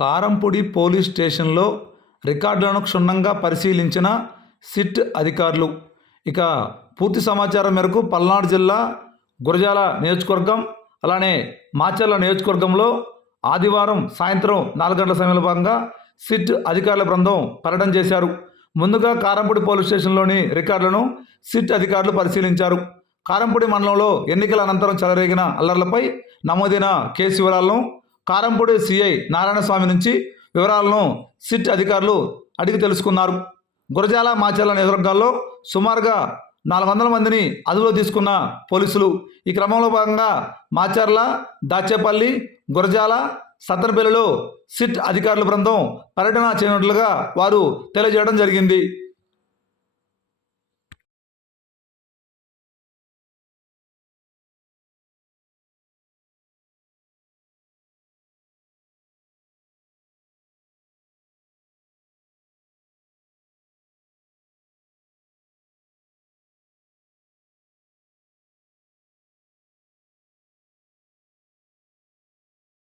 కారంపొడి police స్టేషన్లో రికార్డులను క్షుణ్ణంగా పరిశీలించిన సిట్ అధికారులు. ఇక పూర్తి సమాచారం మేరకు పల్నాడు జిల్లా గురజాల నియోజకవర్గం అలానే మాచర్ల నియోజకవర్గంలో ఆదివారం సాయంత్రం నాలుగు గంటల సమయంలో భాగంగా సిట్ అధికారుల బృందం పర్యటన చేశారు. ముందుగా కారంపూడి పోలీస్ స్టేషన్లోని రికార్డులను సిట్ అధికారులు పరిశీలించారు. కారంపూడి మండలంలో ఎన్నికల అనంతరం చెలరేగిన అల్లర్లపై నమోదైన కేసు వివరాలను కారంపూడి సిఐ నారాయణస్వామి నుంచి వివరాలను సిట్ అధికారులు అడిగి తెలుసుకున్నారు. గురజాల మాచర్ల నియోజకవర్గాల్లో సుమారుగా నాలుగు వందల మందిని అదుపులో తీసుకున్న పోలీసులు. ఈ క్రమంలో భాగంగా మాచర్ల దాచేపల్లి గురజాల సత్తనపల్లిలో సిట్ అధికారుల బృందం పర్యటన చేయనట్లుగా వారు తెలియజేయడం జరిగింది.